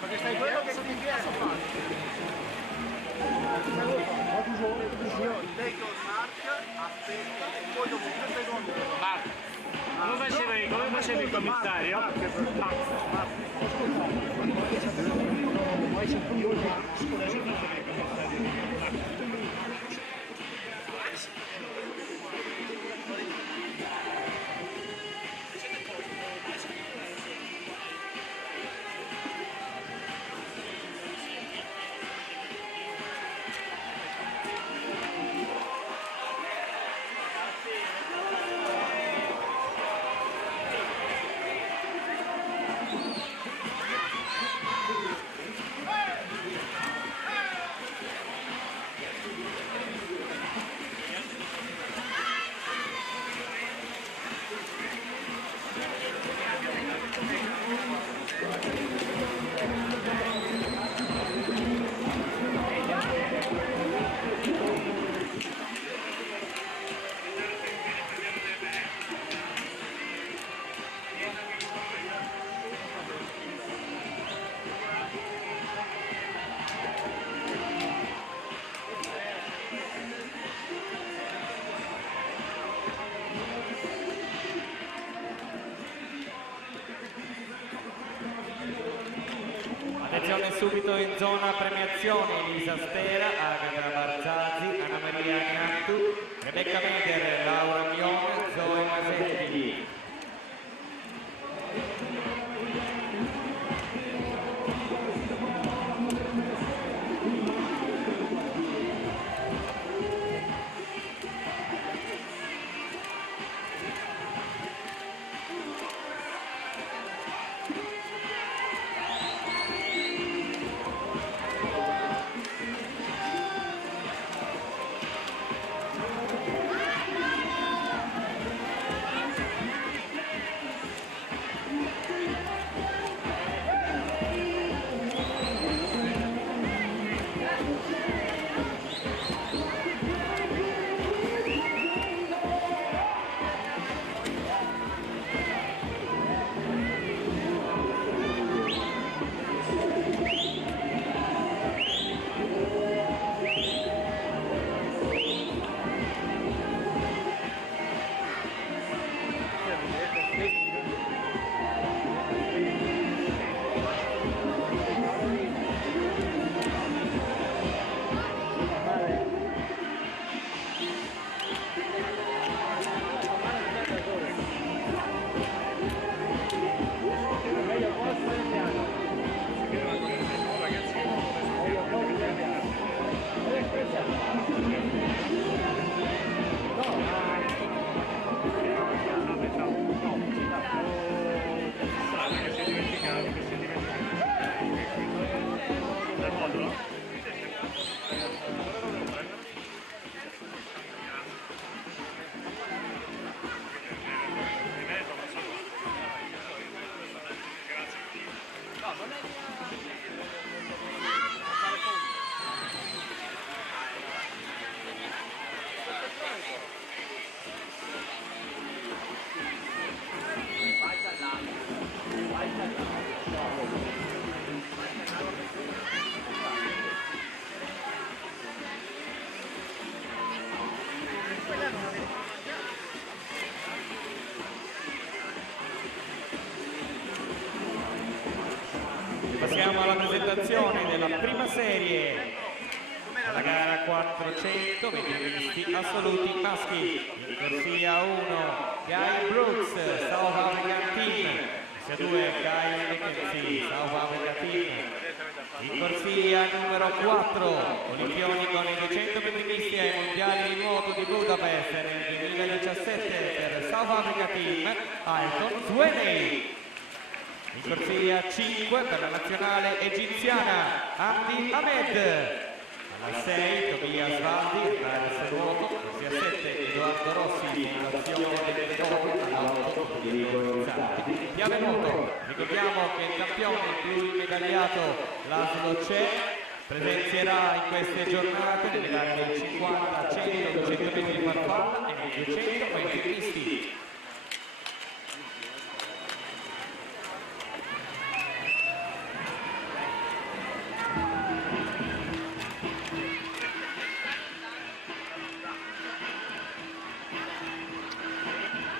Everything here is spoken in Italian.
perché stai quello che ti viene a fare. Lei con Mark, aspetta, e poi dopo 2 secondi. Mark, come facevi il commissario? Attenzione subito in zona premiazione, Elisa Stera, Agata Barzazzi, Anna Maria Ignatu, Rebecca Meder, Laura Mion, Zoe Masetti. Passiamo alla presentazione della prima serie, la gara 400, mediovisti assoluti maschi, in corsia 1 Guy Brooks, South African Team, corsia 2 Kyle McKenzie, South African Team, in corsia numero 4 olimpioni con i 200 metri misti ai mondiali di nuoto di Budapest nel 2017 per South Africa Team, Ayrton Sweeney. In corsia 5 per la nazionale egiziana Andy Ahmed. Alla 6 Tobias Valdi, Paris Nuoto. Corsia 7 Edoardo Rossi, Fondazione delle Dopo. All'8 Diego Zanti. Piave nuoto, ricordiamo che il campione plurimedagliato Laszlo C'è presenzierà in queste giornate nelle gare del 50, 100, 200 metri di farfalla e nei 200 metri misti.